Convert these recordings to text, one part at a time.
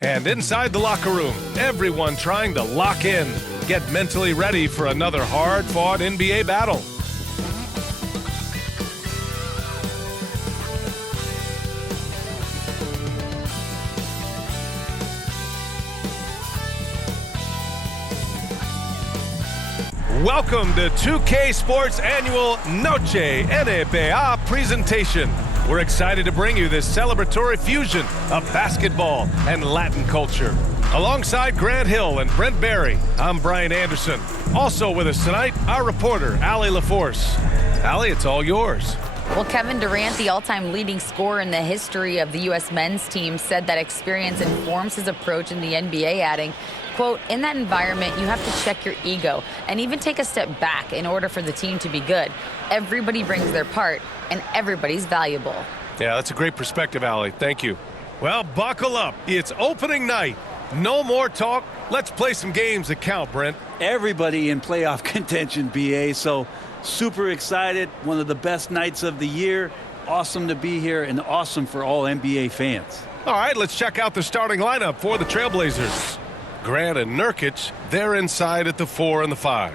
And inside the locker room, everyone trying to lock in, get mentally ready for another hard-fought NBA battle. Welcome to 2K Sports Annual Noche NBA presentation. We're excited to bring you this celebratory fusion of basketball and Latin culture. Alongside Grant Hill and Brent Barry, I'm Brian Anderson. Also with us tonight, our reporter, Allie LaForce. Allie, it's all yours. Well, Kevin Durant, the all-time leading scorer in the history of the U.S. men's team, said that experience informs his approach in the NBA, adding, quote, in that environment, you have to check your ego and even take a step back in order for the team to be good. Everybody brings their part, and everybody's valuable. Yeah, that's a great perspective, Allie. Thank you. Well, buckle up. It's opening night. No more talk. Let's play some games that count, Brent. Everybody in playoff contention, BA, so super excited. One of the best nights of the year. Awesome to be here and awesome for all NBA fans. All right, let's check out the starting lineup for the Trailblazers. Grant and Nurkic, they're inside at the 4 and the 5.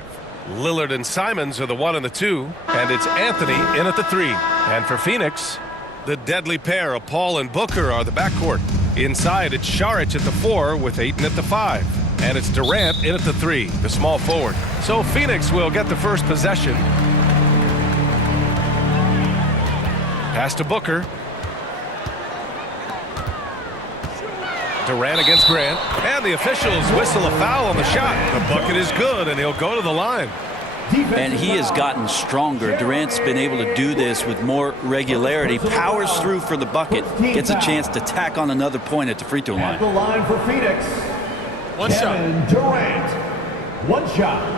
Lillard and Simons are the 1 and the 2, and it's Anthony in at the 3. And for Phoenix, the deadly pair of Paul and Booker are the backcourt. Inside, it's Šarić at the 4 with Ayton at the 5. And it's Durant in at the 3, the small forward. So Phoenix will get the first possession. Pass to Booker. Durant against Grant, and the officials whistle a foul on the shot. The bucket is good, and he'll go to the line. And he has gotten stronger. Durant's been able to do this with more regularity, powers through for the bucket, gets a chance to tack on another point at the free throw line. At the line for Phoenix, One Kevin shot. Durant, one shot.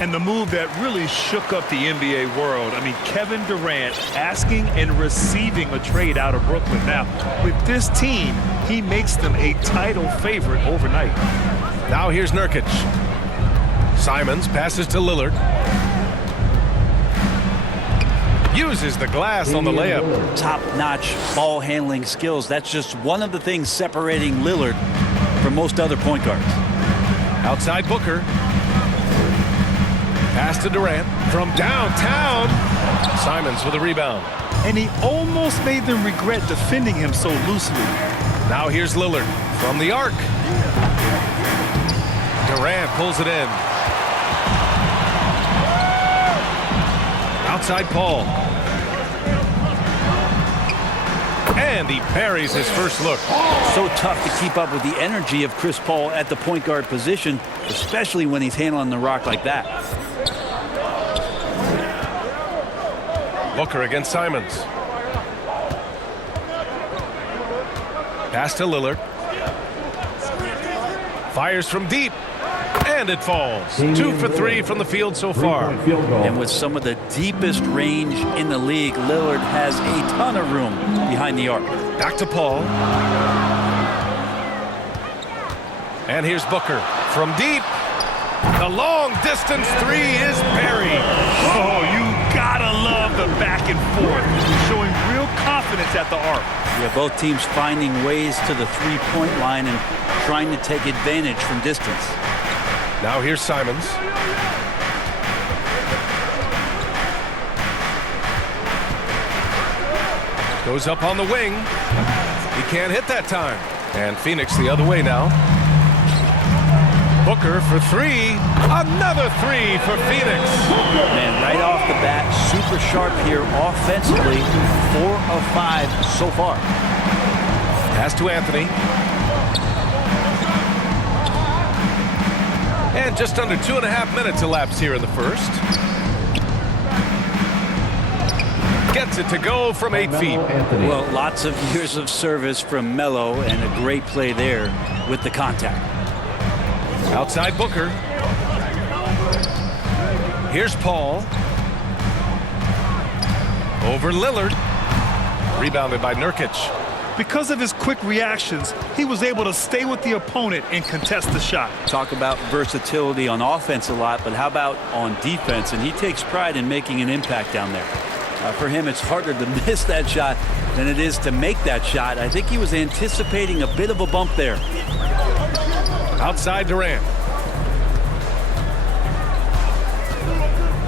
And the move that really shook up the NBA world. I mean, Kevin Durant asking and receiving a trade out of Brooklyn. Now, with this team, he makes them a title favorite overnight. Now here's Nurkic. Simons passes to Lillard. Uses the glass on the layup. Top-notch ball handling skills. That's just one of the things separating Lillard from most other point guards. Outside Booker. Pass to Durant from downtown. Simons with a rebound. And he almost made them regret defending him so loosely. Now here's Lillard from the arc. Durant pulls it in. Outside Paul. And he parries his first look. So tough to keep up with the energy of Chris Paul at the point guard position, especially when he's handling the rock like that. Booker against Simons. Pass to Lillard. Fires from deep. And it falls. 2 for 3 from the field so far. And with some of the deepest range in the league, Lillard has a ton of room behind the arc. Back to Paul. And here's Booker from deep. The long distance 3 is buried. Oh, you gotta love the back and forth, showing real confidence at the arc. Yeah, both teams finding ways to the three-point line and trying to take advantage from distance. Now here's Simons. Goes up on the wing. He can't hit that time. And Phoenix the other way now. Booker for 3. Another 3 for Phoenix. And right off the bat, super sharp here offensively. 4 of 5 so far. Pass to Anthony. And just under 2.5 minutes elapsed here in the first. Gets it to go from 8 feet. Well, lots of years of service from Melo and a great play there with the contact. Outside Booker. Here's Paul. Over Lillard. Rebounded by Nurkic. Because of his quick reactions, he was able to stay with the opponent and contest the shot. Talk about versatility on offense a lot, but how about on defense? And he takes pride in making an impact down there. For him, it's harder to miss that shot than it is to make that shot. I think he was anticipating a bit of a bump there. Outside Durant.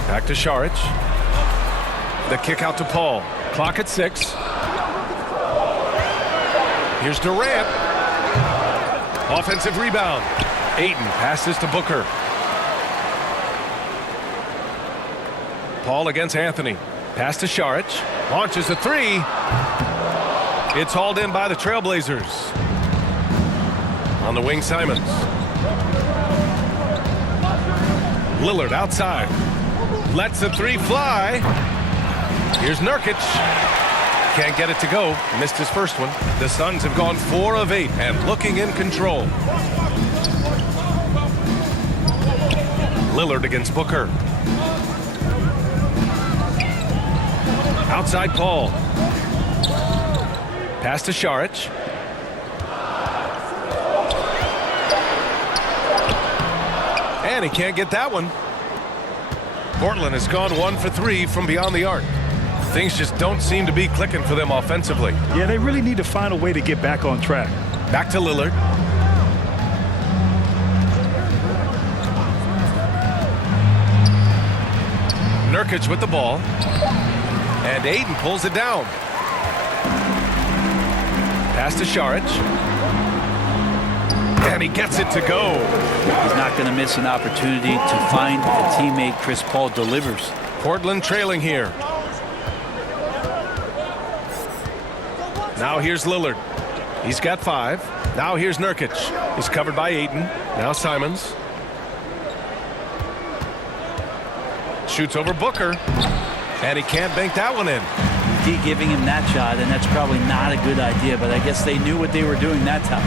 Back to Šarić. The kick out to Paul. Clock at 6. Here's Durant. Offensive rebound. Ayton passes to Booker. Paul against Anthony. Pass to Šarić. Launches a 3. It's hauled in by the Trailblazers. On the wing, Simons. Lillard outside. Lets the 3 fly. Here's Nurkic. Can't get it to go. Missed his first one. The Suns have gone 4 of 8 and looking in control. Lillard against Booker. Outside Paul. Pass to Šarić. And he can't get that one. Portland has gone 1 for 3 from beyond the arc. Things just don't seem to be clicking for them offensively. Yeah, they really need to find a way to get back on track. Back to Lillard. Nurkic with the ball. And Ayton pulls it down. Pass to Šarić. And he gets it to go. He's not going to miss an opportunity to find a teammate. Chris Paul delivers. Portland trailing here. Now here's Lillard. He's got 5. Now here's Nurkic. He's covered by Ayton. Now Simons. Shoots over Booker. And he can't bank that one in. D giving him that shot, and that's probably not a good idea, but I guess they knew what they were doing that time.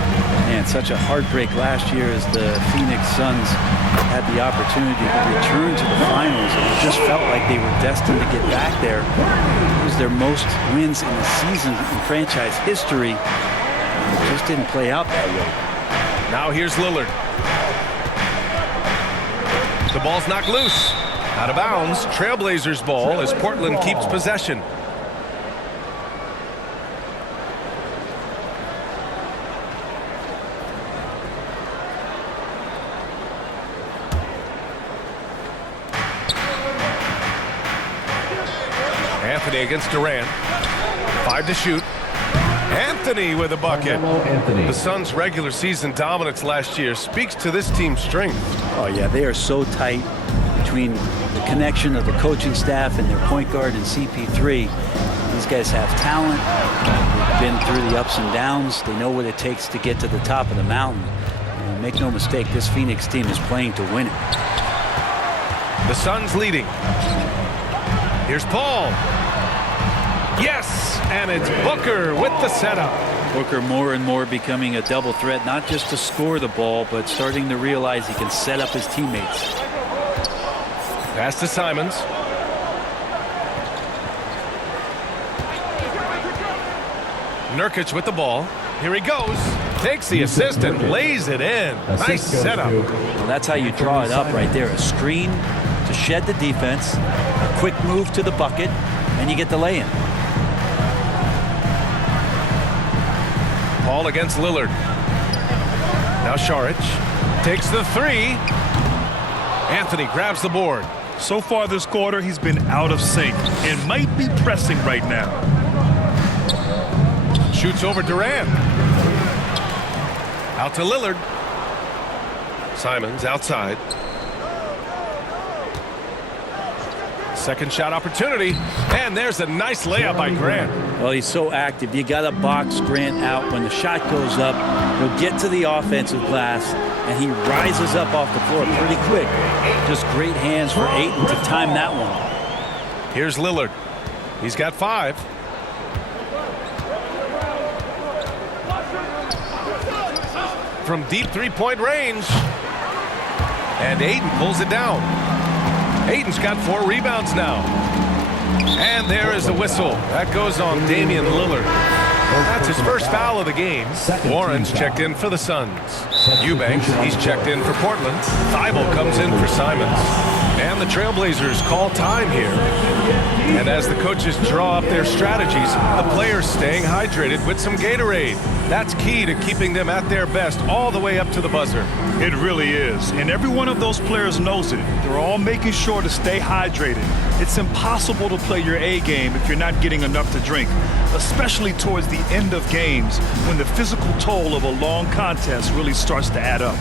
Man, such a heartbreak last year as the Phoenix Suns had the opportunity to return to the finals. It just felt like they were destined to get back there. It was their most wins in the season in franchise history. It just didn't play out that way. Now here's Lillard. The ball's knocked loose. Out of bounds. Trailblazers ball as Portland keeps possession. Anthony against Durant. 5 to shoot. Anthony with a bucket. The Suns' regular season dominance last year speaks to this team's strength. Oh, yeah, they are so tight between the connection of the coaching staff and their point guard and CP3. These guys have talent. They've been through the ups and downs. They know what it takes to get to the top of the mountain. And make no mistake, this Phoenix team is playing to win it. The Suns leading. Here's Paul. Yes, and it's Booker with the setup. Booker more and more becoming a double threat, not just to score the ball, but starting to realize he can set up his teammates. Pass to Simons. Nurkic with the ball. Here he goes. Takes the assist and lays it in. Nice setup. Well, that's how you draw it up right there. A screen to shed the defense, a quick move to the bucket, and you get the lay-in. Paul against Lillard. Now Šarić takes the 3. Anthony grabs the board. So far this quarter, he's been out of sync and might be pressing right now. Shoots over Durant. Out to Lillard. Simons outside. Second shot opportunity. And there's a nice layup by Grant. Well, he's so active. You got to box Grant out. When the shot goes up, he'll get to the offensive glass, and he rises up off the floor pretty quick. Just great hands for Ayton to time that one. Here's Lillard. He's got 5. From deep three-point range. And Ayton pulls it down. Ayton's got 4 rebounds now. And there is the whistle. That goes on Damian Lillard. That's his first foul of the game. Warren's checked in for the Suns. Eubanks, he's checked in for Portland. Thibault comes in for Simons. And the Trailblazers call time here. And as the coaches draw up their strategies, the players staying hydrated with some Gatorade. That's key to keeping them at their best all the way up to the buzzer. It really is. And every one of those players knows it. They're all making sure to stay hydrated. It's impossible to play your A game if you're not getting enough to drink, especially towards the end of games when the physical toll of a long contest really starts to add up.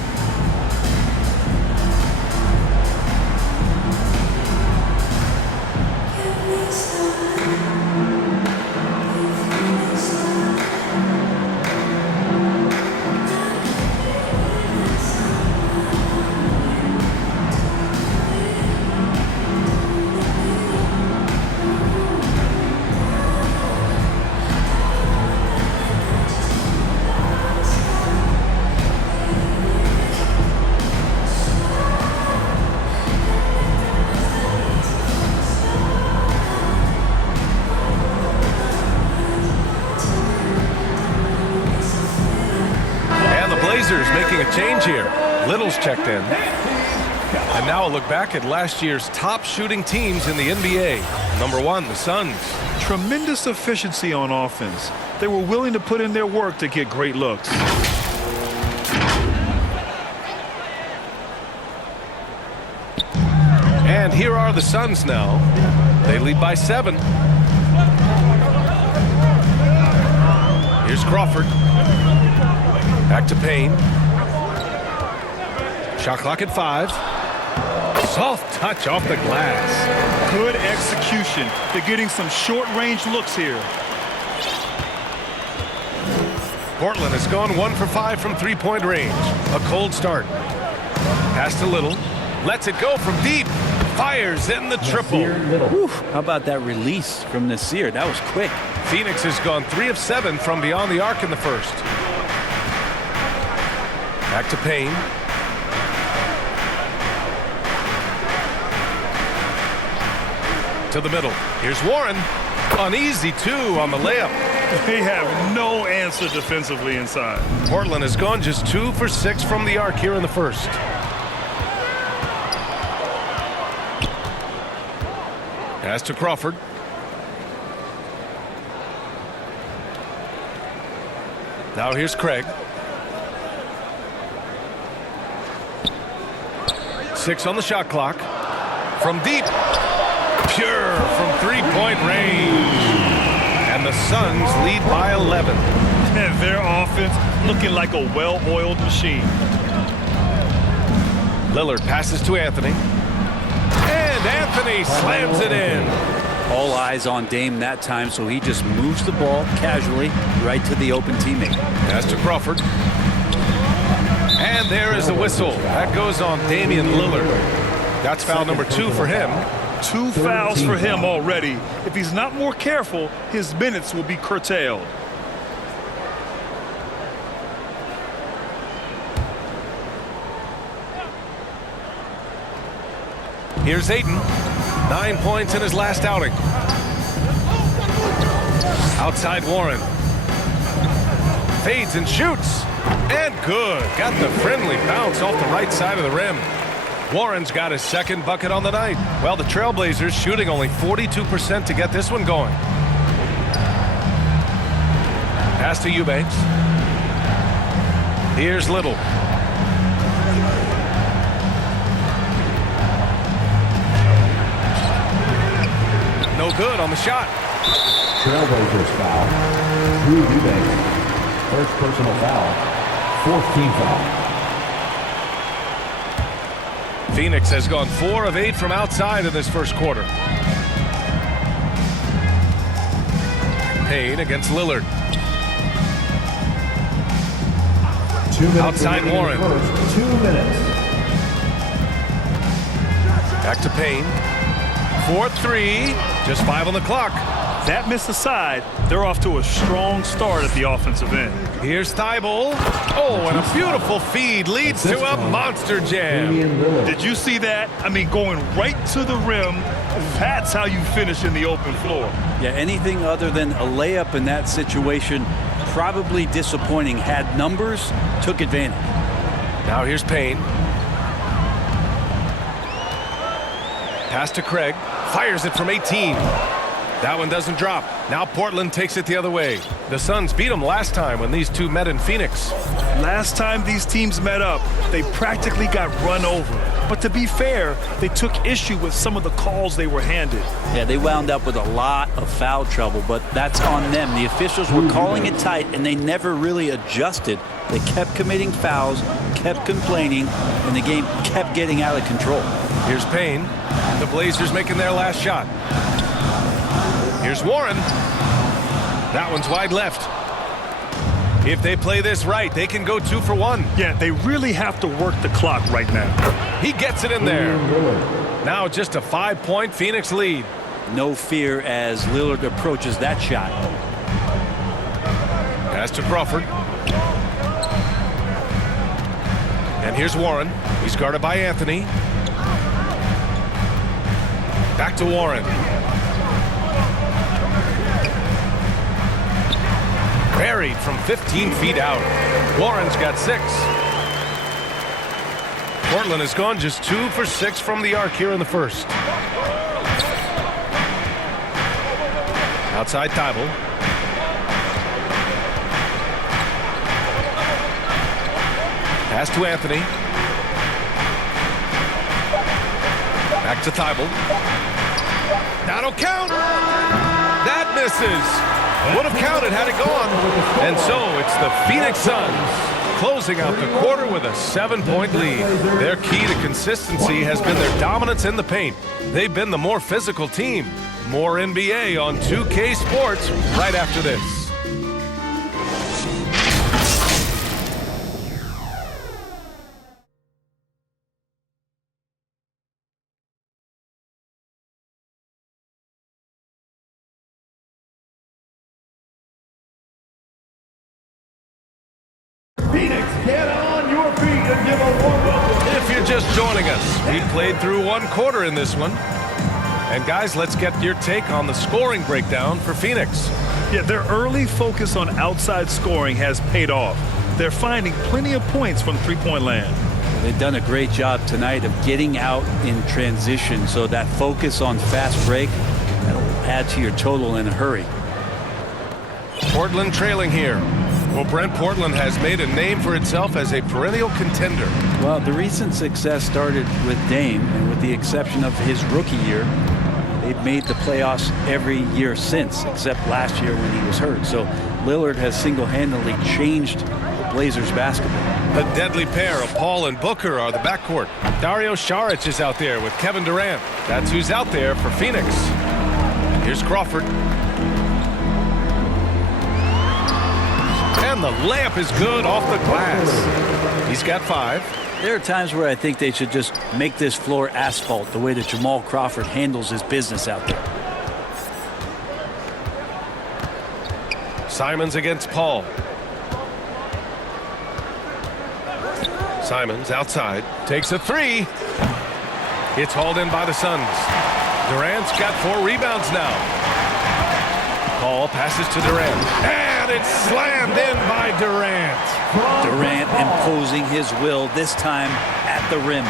Making a change here. Little's checked in. And now a look back at last year's top shooting teams in the NBA. Number 1, the Suns. Tremendous efficiency on offense. They were willing to put in their work to get great looks. And here are the Suns now. They lead by 7. Here's Crawford. Back to Payne. Shot clock at 5. Soft touch off the glass. Good execution. They're getting some short-range looks here. Portland has gone 1 for 5 from three-point range. A cold start. Pass to Little. Lets it go from deep. Fires in the triple. Whew, how about that release from Nasir? That was quick. Phoenix has gone 3 of 7 from beyond the arc in the first. Back to Payne. To the middle. Here's Warren. An easy 2 on the layup. They have no answer defensively inside. Portland has gone just 2 for 6 from the arc here in the first. Pass to Crawford. Now here's Craig. 6 on the shot clock. From deep. Pure from three-point range. And the Suns lead by 11. And their offense looking like a well-oiled machine. Lillard passes to Anthony. And Anthony slams it in. All eyes on Dame that time, so he just moves the ball casually right to the open teammate. Pass to Crawford. And there is the whistle. That goes on Damian Lillard. That's foul number 2 for him. 2 fouls for him already. If he's not more careful, his minutes will be curtailed. Here's Ayton. 9 points in his last outing. Outside Warren. Fades and shoots. And good. Got the friendly bounce off the right side of the rim. Warren's got his second bucket on the night. Well, the Trailblazers shooting only 42% to get this one going. Pass to Eubanks. Here's Little. No good on the shot. Trailblazers foul. Drew Eubanks. First personal foul. 4th team foul. Phoenix has gone 4 of 8 from outside in this first quarter. Payne against Lillard. 2 minutes Outside Warren. 2 minutes. Back to Payne. 4-3. Just 5 on the clock. that missed aside, they're off to a strong start at the offensive end. Here's Thibault. Oh, and a beautiful feed leads to a monster jam. Damian Lillard. Did you see that? I mean, going right to the rim, that's how you finish in the open floor. Yeah, anything other than a layup in that situation, probably disappointing. Had numbers, took advantage. Now here's Payne. Pass to Craig. Fires it from 18. That one doesn't drop. Now Portland takes it the other way. The Suns beat them last time when these two met in Phoenix. Last time these teams met up, they practically got run over. But to be fair, they took issue with some of the calls they were handed. Yeah, they wound up with a lot of foul trouble, but that's on them. The officials were calling it tight, and they never really adjusted. They kept committing fouls, kept complaining, and the game kept getting out of control. Here's Payne. The Blazers making their last shot. Here's Warren. That one's wide left. If they play this right, they can go 2 for 1. Yeah, they really have to work the clock right now. He gets it in there. Now just a 5-point Phoenix lead. No fear as Lillard approaches that shot. Pass to Crawford. And here's Warren. He's guarded by Anthony. Back to Warren. Buried from 15 feet out. Warren's got 6. Portland has gone just 2 for 6 from the arc here in the first. Outside Thibault. Pass to Anthony. Back to Thibault. That'll count. That misses. Would have counted had it gone. And so it's the Phoenix Suns closing out the quarter with a 7-point lead. Their key to consistency has been their dominance in the paint. They've been the more physical team. More NBA on 2K Sports right after this. Phoenix, get on your feet and give a warm welcome. If you're just joining us, we played through 1 quarter in this one. And guys, let's get your take on the scoring breakdown for Phoenix. Yeah, their early focus on outside scoring has paid off. They're finding plenty of points from three-point land. They've done a great job tonight of getting out in transition, so that focus on fast break, that'll add to your total in a hurry. Portland trailing here. Well, Brent, Portland has made a name for itself as a perennial contender. Well, the recent success started with Dame, and with the exception of his rookie year, they've made the playoffs every year since, except last year when he was hurt. So Lillard has single-handedly changed the Blazers basketball. A deadly pair of Paul and Booker are the backcourt. Dario Saric is out there with Kevin Durant. That's who's out there for Phoenix. Here's Crawford. And the layup is good off the glass. He's got 5. There are times where I think they should just make this floor asphalt the way that Jamal Crawford handles his business out there. Simons against Paul. Simons outside, takes a 3. It's hauled in by the Suns. Durant's got 4 rebounds now. Paul passes to Durant. And it's slammed in by Durant. Durant imposing his will, this time at the rim.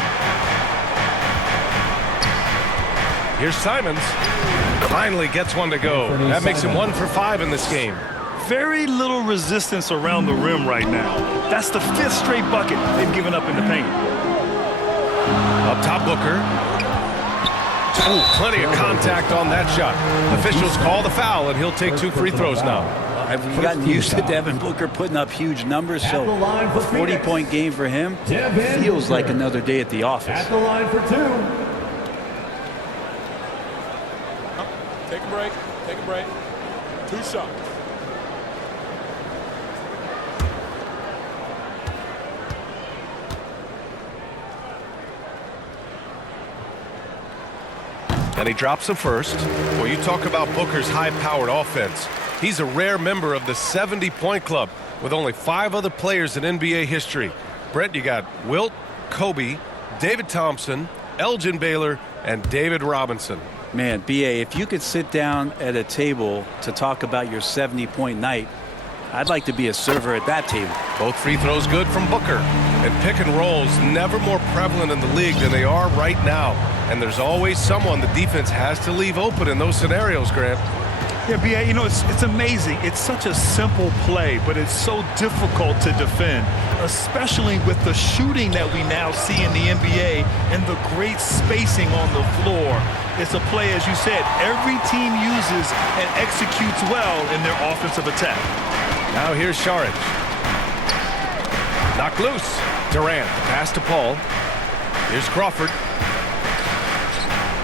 Here's Simons. Finally gets one to go. That makes him 1 for 5 in this game. Very little resistance around the rim right now. That's the 5th straight bucket they've given up in the paint. Up top, Booker. Oh, plenty of contact on that shot. Officials call the foul, and he'll take 2 free throws now. I've gotten used to Devin Booker putting up huge numbers, so a 40-point game for him feels like another day at the office. At the line for 2. Take a break. Take a break. 2 shots. And he drops the first. Well, you talk about Booker's high-powered offense. He's a rare member of the 70-point club with only 5 other players in NBA history. Brent, you got Wilt, Kobe, David Thompson, Elgin Baylor, and David Robinson. Man, B.A., if you could sit down at a table to talk about your 70-point night, I'd like to be a server at that table. Both free throws good from Booker. And pick and rolls never more prevalent in the league than they are right now. And there's always someone the defense has to leave open in those scenarios, Grant. Yeah, B.A., you know, it's amazing. It's such a simple play, but it's so difficult to defend, especially with the shooting that we now see in the NBA and the great spacing on the floor. It's a play, as you said, every team uses and executes well in their offensive attack. Now here's Šarić. Knocked loose. Durant, pass to Paul. Here's Crawford.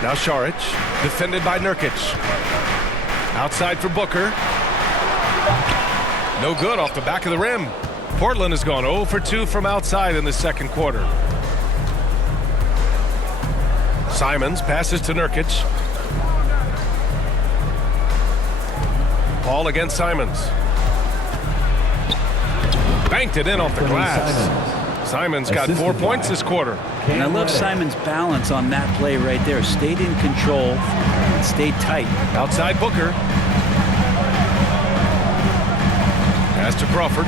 Now Šarić, defended by Nurkic. Outside for Booker. No good off the back of the rim. Portland has gone 0 for 2 from outside in the second quarter. Simons passes to Nurkic. Paul against Simons. Banked it in off the glass. Simons got 4 points this quarter. And I love Simons' balance on that play right there. Stayed in control, stayed tight. Outside Booker. Pass to Crawford.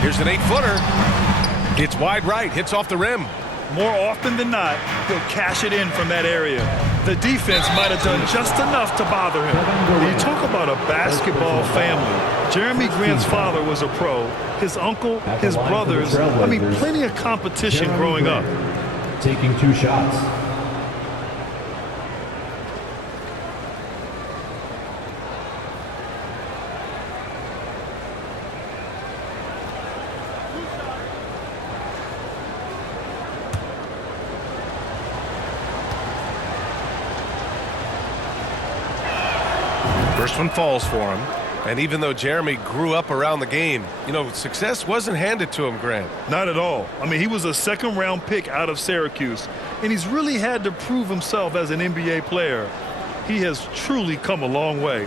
Here's an 8-footer. It's wide right, hits off the rim. More often than not, he'll cash it in from that area. The defense might have done just enough to bother him. When you talk about a basketball family, Jeremy Grant's father was a pro. His uncle, his brothers, I mean, plenty of competition growing up. Taking 2 shots. First one falls for him. And even though Jeremy grew up around the game, you know, success wasn't handed to him, Grant. Not at all. I mean, he was a second-round pick out of Syracuse, and he's really had to prove himself as an NBA player. He has truly come a long way.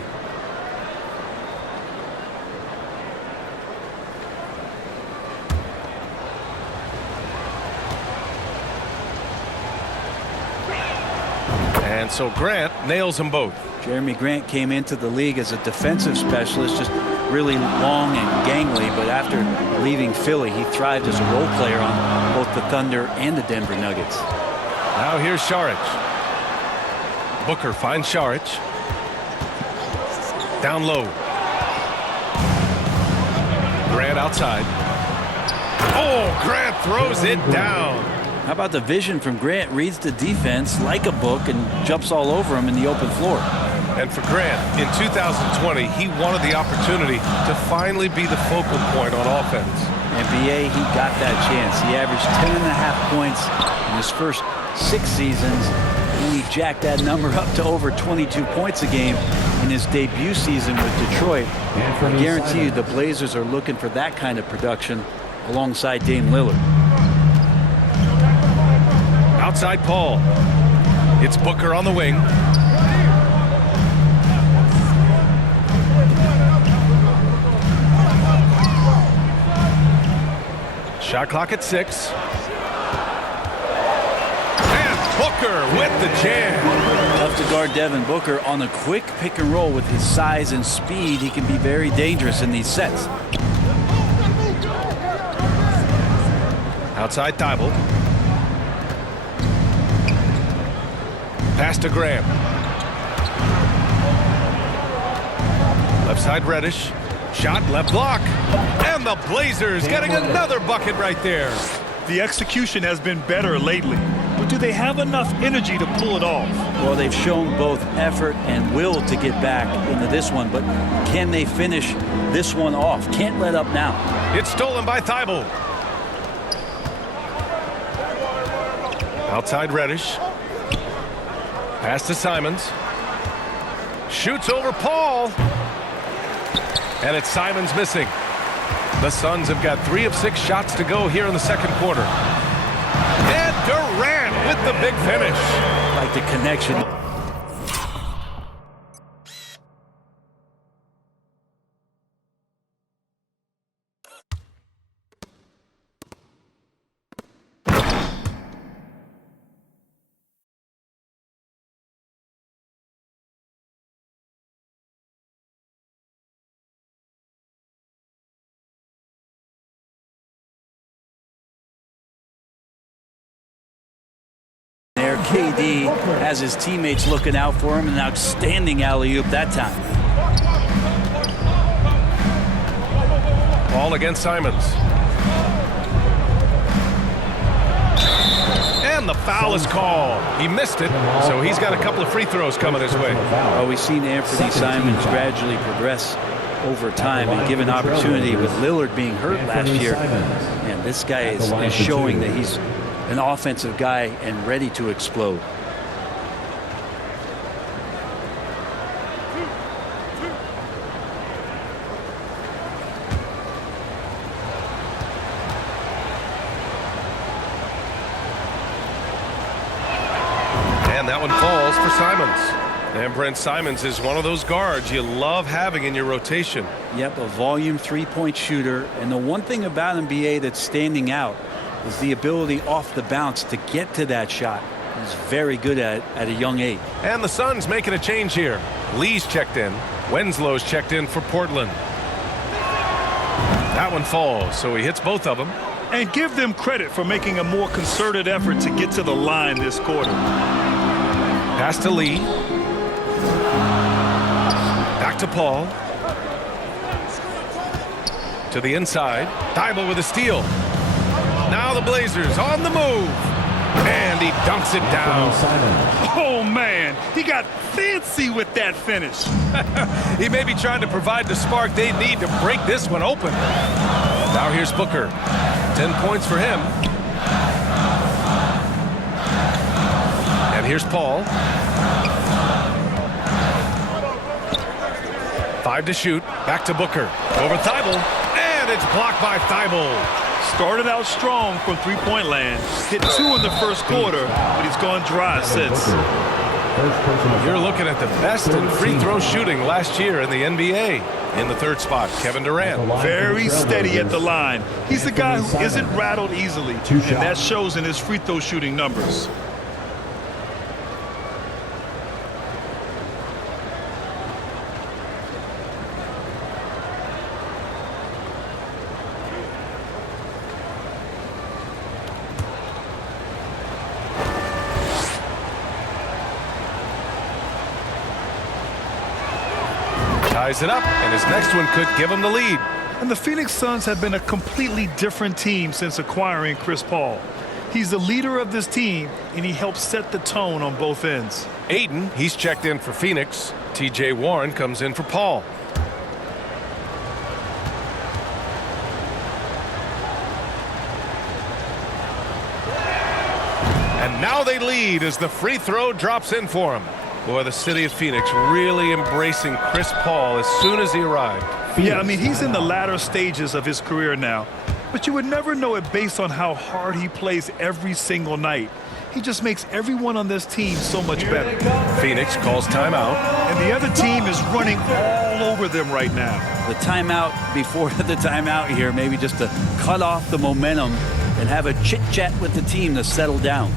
And so Grant nails them both. Jeremy Grant came into the league as a defensive specialist, just really long and gangly, but after leaving Philly, he thrived as a role player on both the Thunder and the Denver Nuggets. Now here's Šarić. Booker finds Šarić. Down low. Grant outside. Oh, Grant throws it down. How about the vision from Grant? Reads the defense like a book and jumps all over him in the open floor. And for Grant, in 2020, he wanted the opportunity to finally be the focal point on offense. And BA, he got that chance. He averaged 10.5 points in his first 6 seasons. And he jacked that number up to over 22 points a game in his debut season with Detroit. I guarantee you the Blazers are looking for that kind of production alongside Dame Lillard. Outside Paul. It's Booker on the wing. Shot clock at 6. And Booker with the jam. Tough to guard Devin Booker on a quick pick and roll. With his size and speed, he can be very dangerous in these sets. Outside Thibault. Pass to Graham. Left side Reddish. Shot left block. And the Blazers getting another bucket right there. The execution has been better lately, but do they have enough energy to pull it off? Well, they've shown both effort and will to get back into this one, but can they finish this one off? Can't let up now. It's stolen by Thibault. Outside Reddish. Pass to Simons. Shoots over Paul. And it's Simons missing. The Suns have got 3 of 6 shots to go here in the second quarter. And Durant with the big finish. Like the connection. There, KD has his teammates looking out for him, and an outstanding alley-oop that time. Ball against Simons. And the foul is called. He missed it, so he's got a couple of free throws coming his way. Well, we've seen Anthony Simons gradually progress over time and given opportunity with Lillard being hurt last year. And this guy is showing that he's an offensive guy and ready to explode. And that one falls for Simons. And Brent Simons is one of those guards you love having in your rotation. Yep, a volume three-point shooter. And the one thing about NBA that's standing out is the ability off the bounce to get to that shot. He's very good at a young age. And the Suns making a change here. Lee's checked in. Wenslow's checked in for Portland. That one falls, so he hits both of them. And give them credit for making a more concerted effort to get to the line this quarter. Pass to Lee. Back to Paul. To the inside. Thibault with a steal. Now the Blazers on the move. And he dunks it down. Oh, man. He got fancy with that finish. He may be trying to provide the spark they need to break this one open. Now here's Booker. 10 points for him. And here's Paul. 5 to shoot. Back to Booker. Over Thibault. And it's blocked by Thibault. Started out strong from three-point land. Hit 2 in the first quarter, but he's gone dry since. You're looking at the best in free throw shooting last year in the NBA. In the third spot, Kevin Durant. Very steady at the line. He's the guy who isn't rattled easily, and that shows in his free throw shooting numbers. Ties it up, and his next one could give him the lead. And the Phoenix Suns have been a completely different team since acquiring Chris Paul. He's the leader of this team, and he helps set the tone on both ends. Ayton, he's checked in for Phoenix. T.J. Warren comes in for Paul. And now they lead as the free throw drops in for him. Boy, the city of Phoenix really embracing Chris Paul as soon as he arrived. Yeah, I mean, he's in the latter stages of his career now. But you would never know it based on how hard he plays every single night. He just makes everyone on this team so much better. Phoenix calls timeout. And the other team is running all over them right now. The timeout before the timeout here, maybe just to cut off the momentum and have a chit-chat with the team to settle down.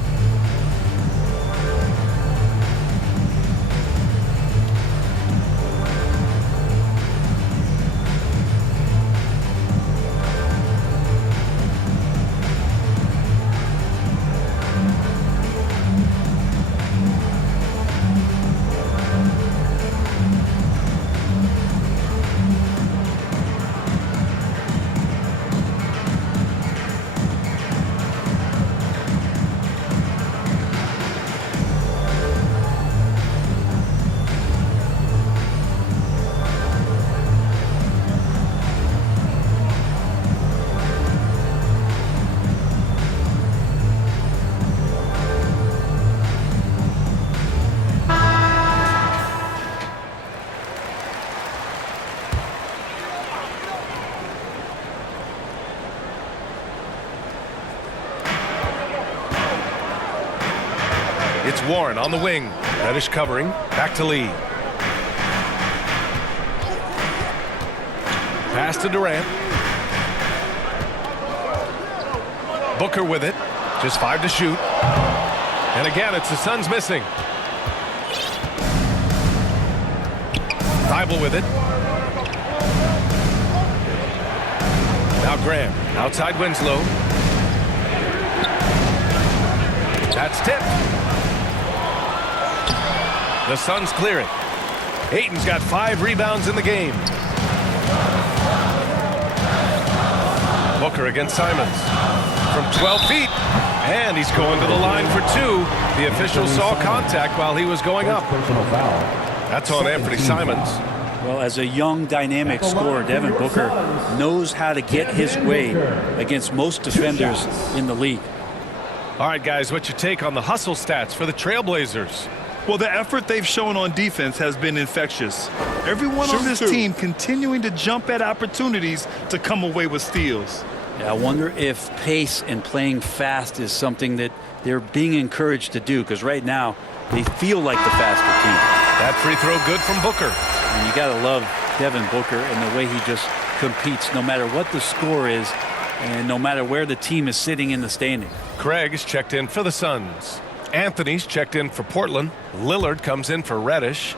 It's Warren on the wing. Reddish covering. Back to Lee. Pass to Durant. Booker with it. Just 5 to shoot. And again, it's the Suns missing. Thibault with it. Now Graham. Outside Winslow. That's tipped. The Suns clear it. Ayton's got 5 rebounds in the game. Booker against Simons. From 12 feet. And he's going to the line for 2. The official saw contact while he was going up. Personal foul. That's on Anthony Simons. Well, as a young, dynamic scorer, Devin Booker knows how to get his way against most defenders in the league. All right, guys, what's your take on the hustle stats for the Trailblazers? Well, the effort they've shown on defense has been infectious. Everyone on this team continuing to jump at opportunities to come away with steals. Yeah, I wonder if pace and playing fast is something that they're being encouraged to do, because right now they feel like the faster team. That free throw good from Booker. And you got to love Devin Booker and the way he just competes no matter what the score is and no matter where the team is sitting in the standing. Craig is checked in for the Suns. Anthony's checked in for Portland. Lillard comes in for Reddish.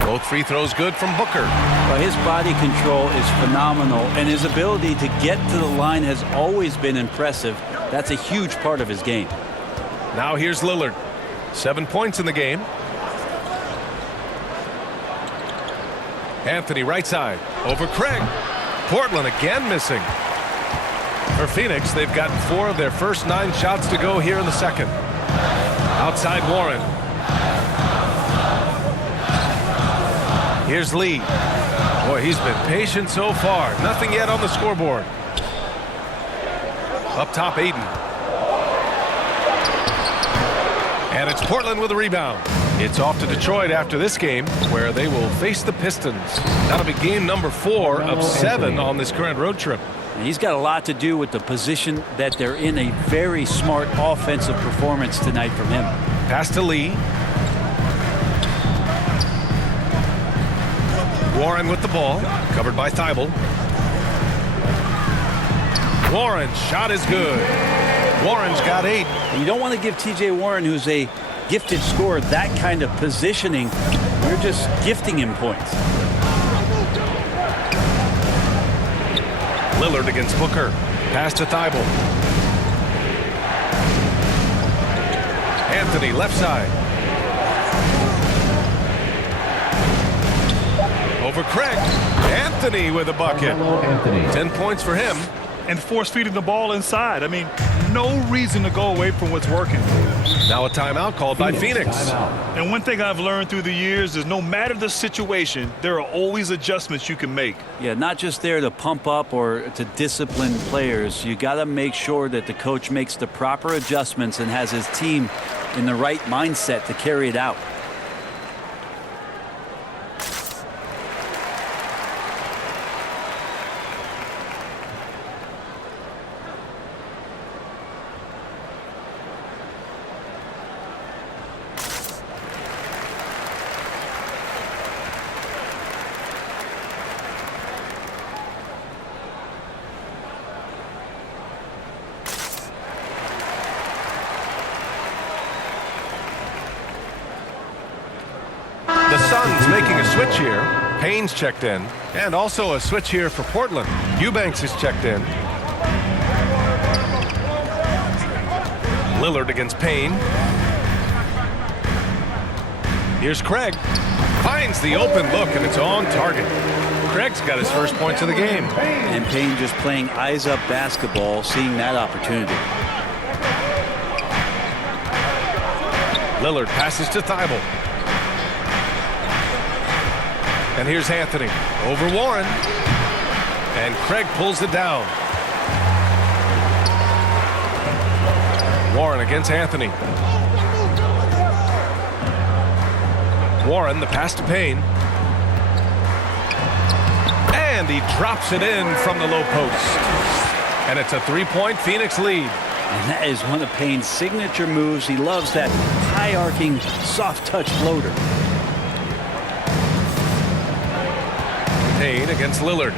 Both free throws good from Booker. Well, his body control is phenomenal, and his ability to get to the line has always been impressive. That's a huge part of his game. Now here's Lillard. 7 points in the game. Anthony right side. Over Craig. Portland again missing. For Phoenix, they've gotten 4 of their first 9 shots to go here in the second. Outside Warren. Here's Lee. Boy, he's been patient so far. Nothing yet on the scoreboard. Up top, Ayton. And it's Portland with a rebound. It's off to Detroit after this game, where they will face the Pistons. That'll be game number 4 of 7 on this current road trip. And he's got a lot to do with the position that they're in. A very smart offensive performance tonight from him. Pass to Lee. Warren with the ball, covered by Thibault. Warren's shot is good. Warren's got 8. And you don't want to give T.J. Warren, who's a gifted scorer, that kind of positioning. You're just gifting him points. Lillard against Booker. Pass to Thibault. Anthony left side. Over Craig. Anthony with a bucket. Anthony. 10 points for him. And force feeding the ball inside. I mean, no reason to go away from what's working. Now a timeout called by Phoenix. Timeout. And one thing I've learned through the years is no matter the situation, there are always adjustments you can make. Yeah, not just there to pump up or to discipline players. You got to make sure that the coach makes the proper adjustments and has his team in the right mindset to carry it out. The Suns making a switch here. Payne's checked in. And also a switch here for Portland. Eubanks is checked in. Lillard against Payne. Here's Craig. Finds the open look, and it's on target. Craig's got his first points of the game. And Payne just playing eyes-up basketball, seeing that opportunity. Lillard passes to Thibault. And here's Anthony over Warren. And Craig pulls it down. Warren against Anthony. Warren, the pass to Payne. And he drops it in from the low post. And it's a 3-point Phoenix lead. And that is one of Payne's signature moves. He loves that high-arcing, soft-touch floater. Payne against Lillard.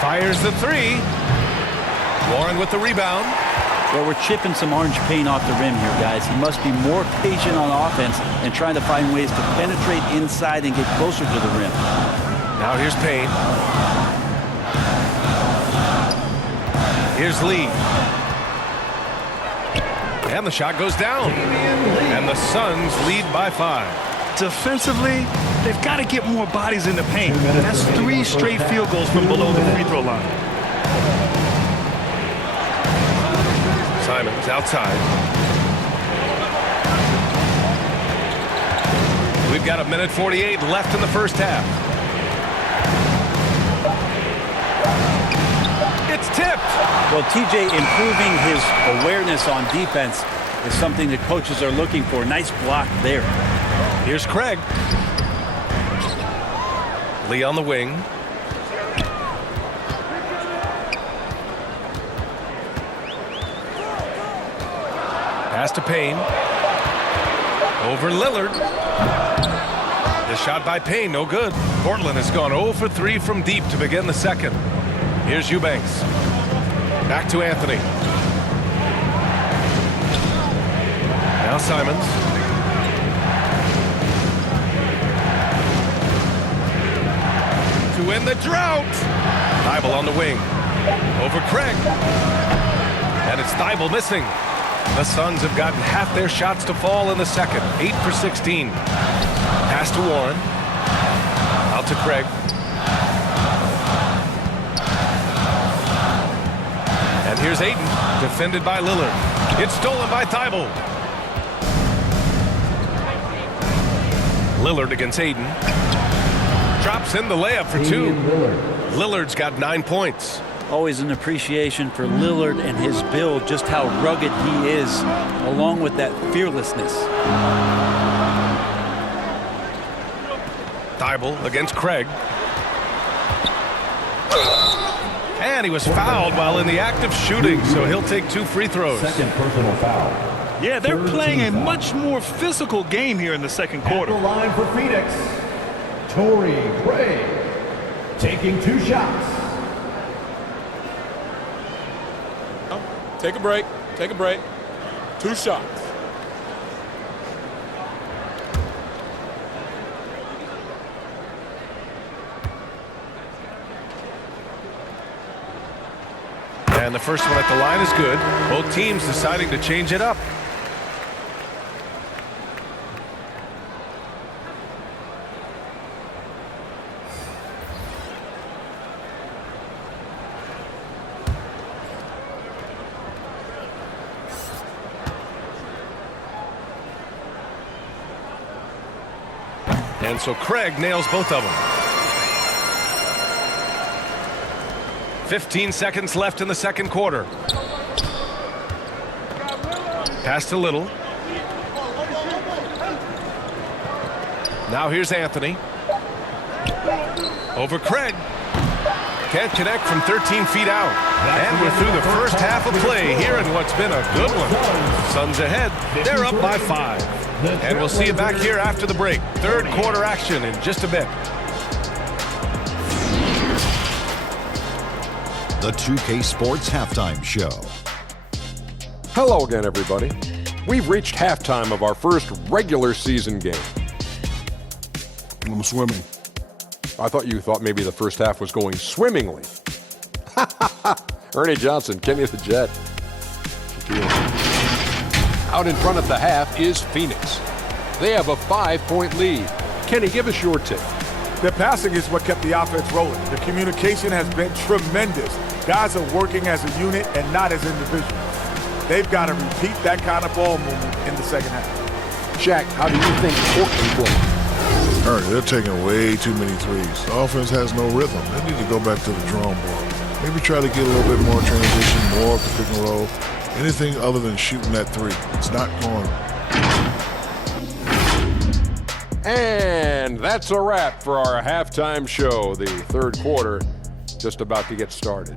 Fires the 3. Warren with the rebound. Well, we're chipping some orange paint off the rim here, guys. He must be more patient on offense and trying to find ways to penetrate inside and get closer to the rim. Now here's Payne. Here's Lee. And the shot goes down. And the Suns lead by 5. Defensively, they've got to get more bodies in the paint. That's 3 straight field goals from below the free throw line. Simons outside. We've got 1:48 left in the first half. It's tipped. Well, TJ improving his awareness on defense is something that coaches are looking for. Nice block there. Here's Craig. Lee on the wing. Pass to Payne. Over Lillard. The shot by Payne, no good. Portland has gone 0 for 3 from deep to begin the second. Here's Eubanks. Back to Anthony. Now Simons. To end the drought. Thibault on the wing. Over Craig. And it's Thibault missing. The Suns have gotten half their shots to fall in the second. 8 for 16. Pass to Warren. Out to Craig. And here's Ayton, defended by Lillard. It's stolen by Thibault. Lillard against Ayton. Drops in the layup for 2. Lillard's got 9 points. Always an appreciation for Lillard and his build, just how rugged he is, along with that fearlessness. Thibault against Craig. And he was fouled while in the act of shooting, so he'll take 2 free throws. Second personal foul. Yeah, they're playing a much more physical game here in the second quarter. At the line for Phoenix, Torrey Craig, taking 2 shots. Take a break. Take a break. 2 shots. And the first one at the line is good. Both teams deciding to change it up. And so Craig nails both of them. 15 seconds left in the second quarter. Pass to Little. Now here's Anthony. Over Craig. Can't connect from 13 feet out. And we're through the first half of play here in what's been a good one. Suns ahead. They're up by 5. And we'll see you back here after the break. Third quarter action in just a bit. The 2K Sports Halftime Show. Hello again, everybody. We've reached halftime of our first regular season game. I'm swimming. I thought you thought maybe the first half was going swimmingly. Ernie Johnson, Kenny the Jet. Out in front at the half is Phoenix. They have a 5-point lead. Kenny, give us your take. The passing is what kept the offense rolling. The communication has been tremendous. Guys are working as a unit and not as individuals. They've got to repeat that kind of ball movement in the second half. Shaq, how do you think Portland played? They're taking way too many threes. The offense has no rhythm. They need to go back to the drawing board. Maybe try to get a little bit more transition, more of the pick and roll. Anything other than shooting that 3. It's not going. And And that's a wrap for our halftime show. The third quarter just about to get started.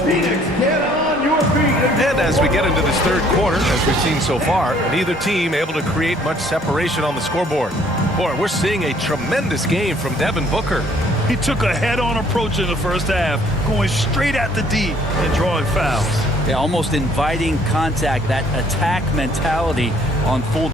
Phoenix, get on your feet. And as we get into this third quarter, as we've seen so far, neither team able to create much separation on the scoreboard. Boy, we're seeing a tremendous game from Devin Booker. He took a head-on approach in the first half, going straight at the D and drawing fouls. Yeah, almost inviting contact, that attack mentality on full